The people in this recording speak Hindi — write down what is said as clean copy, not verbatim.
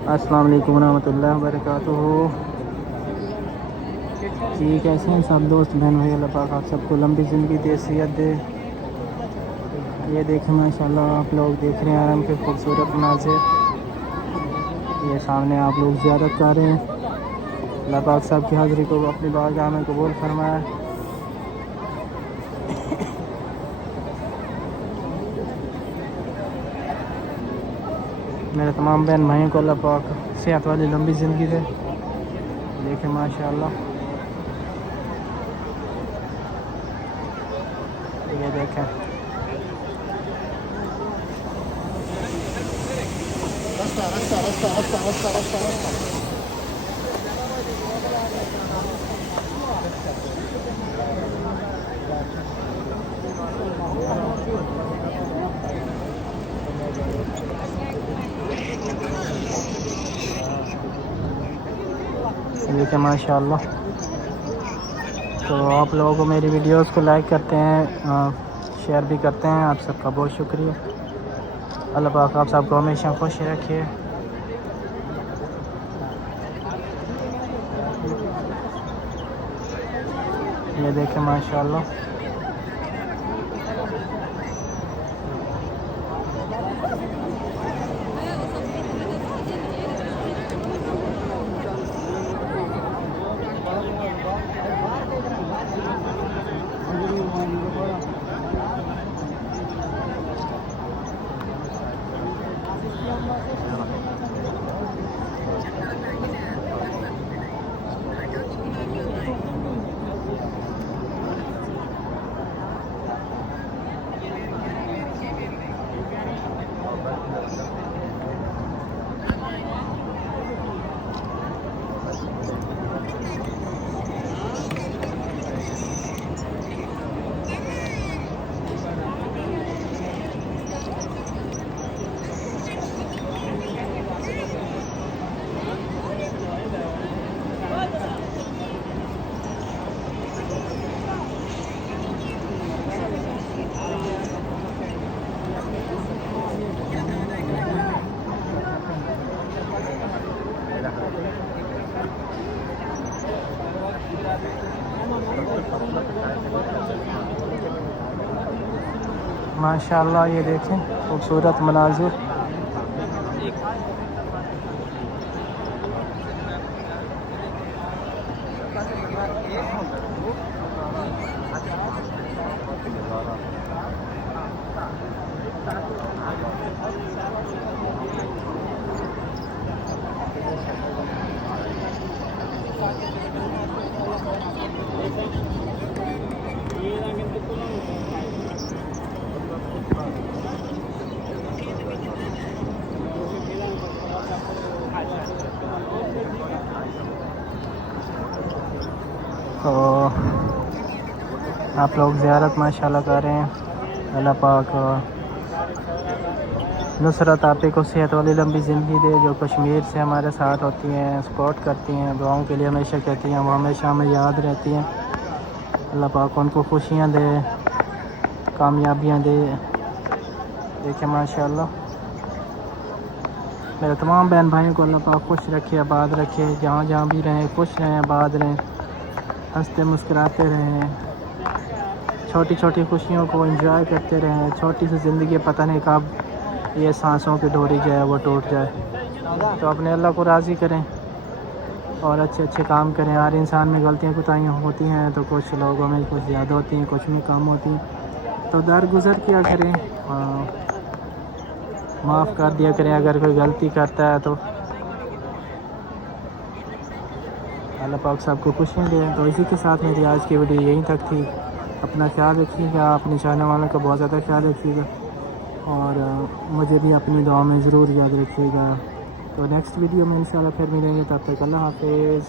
अस्सलाम वालेकुम रहमतुल्लाहि व बरकातुहू। जी कैसे हैं सब दोस्त बहन भाई, अल्लाह पाक आप सबको लंबी ज़िंदगी दे, सेहत दे। ये देखें माशाल्लाह आप लोग देख रहे हैं हरम के खूबसूरत मनाज़िर। ये सामने आप लोग ज़ियारत कर रहे हैं। अल्लाह पाक सब की हाज़िरी को अपनी बारगाह में कबूल फरमाए। मेरे तमाम बहन भाइयों को अल्लाह पाक सेहत वाली लंबी ज़िंदगी दे। देखें माशाल्लाह, ये देखें देखें माशाल्लाह। तो आप लोगों को मेरी वीडियोस को लाइक करते हैं, शेयर भी करते हैं, आप सबका बहुत शुक्रिया। अल्लाह पाक आप सबको हमेशा खुश रखिए। ये देखें माशाल्लाह, माशाल्लाह ये देखें खूबसूरत मनाज़िर। तो आप लोग ज़ियारत माशाल्लाह कर रहे हैं। अल्लाह पाक नुसरत आपे को सेहत वाली लंबी ज़िंदगी दे। जो कश्मीर से हमारे साथ होती हैं, सपोर्ट करती हैं, दुआओं के लिए हमेशा कहती हैं, वो हमेशा हमें याद रहती हैं। अल्लाह पाक उनको खुशियाँ दे, कामयाबियाँ दे। देखें माशाल्लाह, मेरे तमाम बहन भाइयों को अल्लाह पाक खुश रखे, आबाद रखे। जहाँ जहाँ भी रहें खुश रहें, आबाद रहें, हंसते मुस्कुराते रहें, छोटी छोटी खुशियों को एंजॉय करते रहें। छोटी सी ज़िंदगी, पता नहीं कब ये सांसों की डोरी जो है वो टूट जाए। तो अपने अल्लाह को राज़ी करें और अच्छे अच्छे काम करें। हर इंसान में गलतियाँ कोताहियाँ होती हैं, तो कुछ लोगों में कुछ ज़्यादा होती हैं, कुछ में कम होती हैं। तो दरगुज़र किया करें, माफ़ कर दिया करें अगर कोई गलती करता है तो। अल्लाह पाक सबको खुशियाँ दें। तो इसी के साथ मेरी आज की वीडियो यहीं तक थी। अपना ख्याल रखिएगा, अपने चाहने वालों का बहुत ज़्यादा ख्याल रखिएगा और मुझे भी अपनी दुआ में ज़रूर याद रखिएगा। तो नेक्स्ट वीडियो में इंशाल्लाह फिर मिलेंगे, तब तक अल्लाह हाफ़िज़।